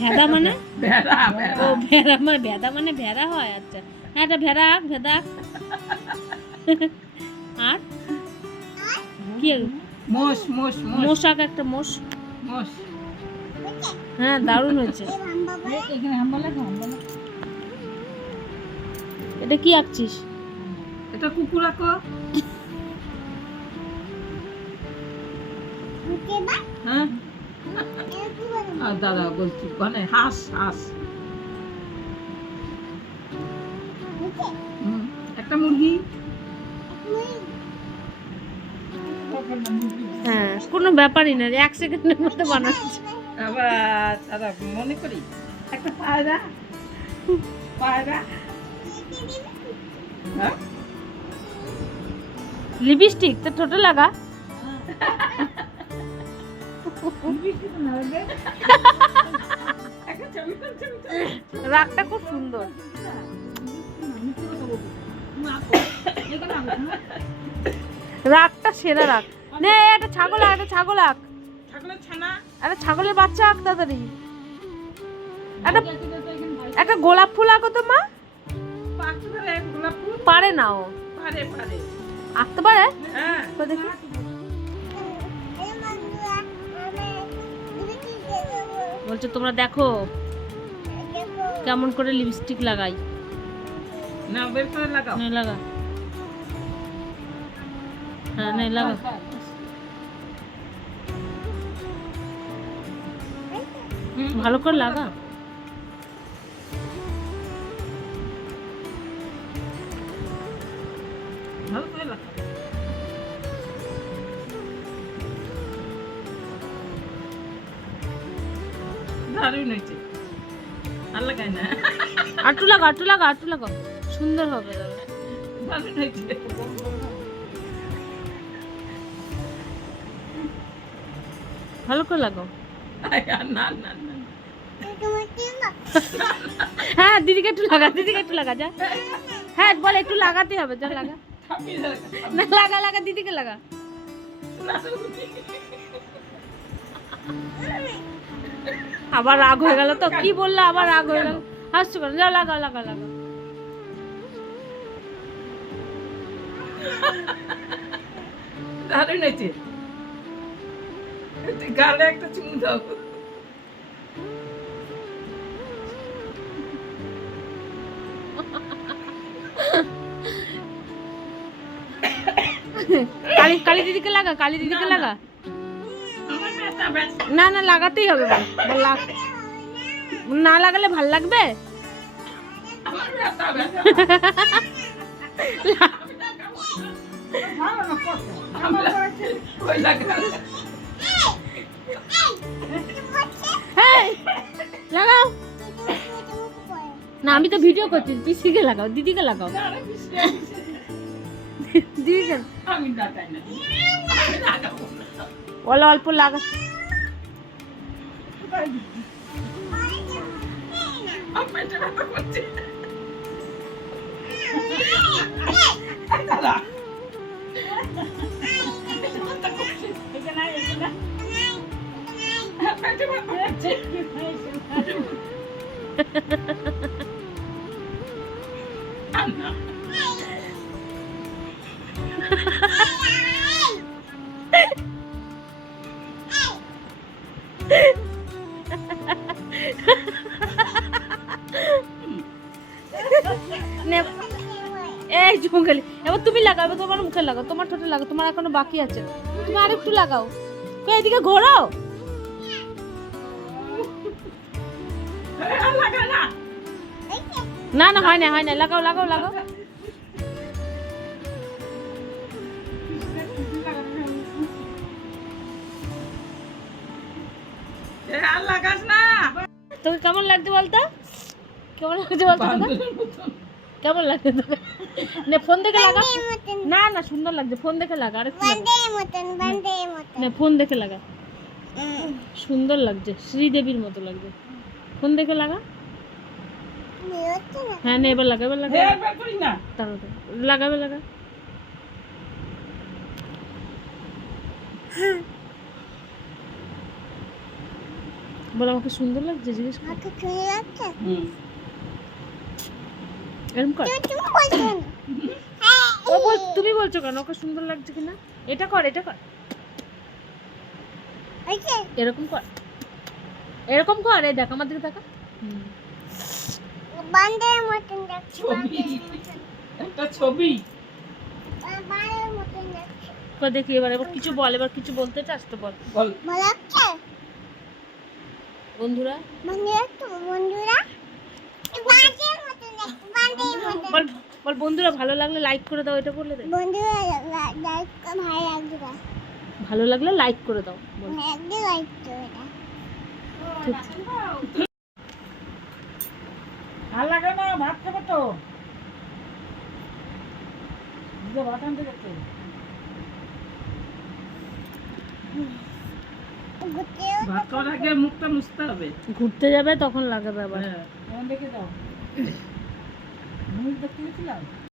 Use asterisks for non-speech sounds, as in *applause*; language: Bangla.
ভেদা মানে? ভেড়া ও ভেড়া মানে ভেদা মানে ভেড়া হয় আচ্ছা। হ্যাঁ এটা ভেড়া ভেদা। আর? কি মোষ মোষ মোষ। আঁক একটা মোষ। মোষ। হ্যাঁ দারুণ হয়েছে। এটা কি আঁকছিস? এটা কুকুর আঁকো। দাদা বলছি মানে হাঁস হাঁস। একটা মুরগি? হ্যাঁ কোনো ব্যাপারই না এক সেকেন্ডের মধ্যে বানাচ্ছি। আবার দাদা মনে করি। একটা পায়রা? পায়রা? হ্যাঁ? লিপস্টিক তো ঠোঁটে লাগা? *laughs* রাগটা খুব সুন্দর। রাগটা সেরা রাগ। নে একটা ছাগল আঁক, একটা ছাগল আঁক ছাগলের একটা ছাগলের বাচ্চা আঁক তাড়াতাড়ি। একটা একটা গোলাপ ফুল আঁকো তো মা। পারে না ও। আঁকতে পারে? হ্যাঁ। দেখি। বলছে তোমরা দেখো কেমন করে লিপস্টিক লাগাই। না বের করে লাগাও। নে লাগা। হ্যাঁ না লাগা। ভালো করে লাগা। দারুণ হয়েছে আর লাগাই না। আটু লাগা আটু লাগা আটু লাগা। সুন্দর হবে। দারুণ হয়েছে ভালো করে লাগাও। না না না হ্যাঁ দিদিকে একটু লাগা দিদিকে একটু লাগা যা। হ্যাঁ বল একটু লাগাতে হবে যা লাগা। না লাগা লাগা দিদিকে লাগা। না, আবার রাগ হয়ে গেল তো? কি বলল? আবার রাগ হয়ে গেল। হাসছো কেন? যা লাগা লাগা লাগা দারুণ হয়েছে। গালে একটা চুমু দাও। কালী কালী দিদিকে লাগা কালী দিদিকে লাগা। না না লাগাতেই হবে না লাগালে ভালো লাগবে? লাগাও। না আমি তো ভিডিও করছি পিসিকে লাগাও দিদিকে লাগাও। দিদিকে অল্প লাগা আমার এই আর জঙ্গলি এবার তুমি লাগাও, এবার তোমার মুখে লাগাও, তোমার ঠোঁটে লাগাও, তোমার এখনও বাকি আছে। তুমি আরেকটু লাগাও। কই, এদিকে ঘোরাও। আর না না, হয় না হয় না। লাগাও লাগাও লাগাও। আর লাগাস না। তোকে কেমন লাগছে বলতো? কেমন লাগছে বলতো। কেমন লাগছে তোকে? নে ফোন দেখে লাগা। না না সুন্দর লাগছে। ফোন দেখে লাগা। আরেকটু লাগা ফোন দেখে লাগা। সুন্দর লাগছে। শ্রীদেবীর মতো লাগছে। ফোন দেখে লাগা? হ্যাঁ নে এবার লাগা এবার লাগা। আর না। লাগাবে লাগা বল আমাকে সুন্দর লাগছে জিজ্ঞেস কর। হুম। এরকম কর। ও বল তুমি বলছো কেন ওকে সুন্দর লাগছে কিনা? এটা কর এটা কর। এরকম কর। এরকম কর এই দেখ আমার দিকে দেখা বান্দের মতন যাচ্ছে একটা ছবি। দেখি। এবার এবার কিছু বল এবার কিছু বলতে চাস তো বল। বল। ভালো লাগছে বন্ধুরা? বন্ধুরা বল বল বন্ধুরা ভালো লাগলে লাইক করে দাও এটা বলে দে। বন্ধুরা লাইক ভালো ভালো লাগলে লাইক করে দাও বল। লাইক তো এটা। ঠিক আর লাগে না ভাত খাবে তো। ভাত আনতে ভাত খাওয়ার আগে মুখটা মুছতে হবে। ঘুরতে যাবে তখন লাগাবে আবার। হ্যাঁ। দেখে দাও। মুখ দেখতে গেছিলাম?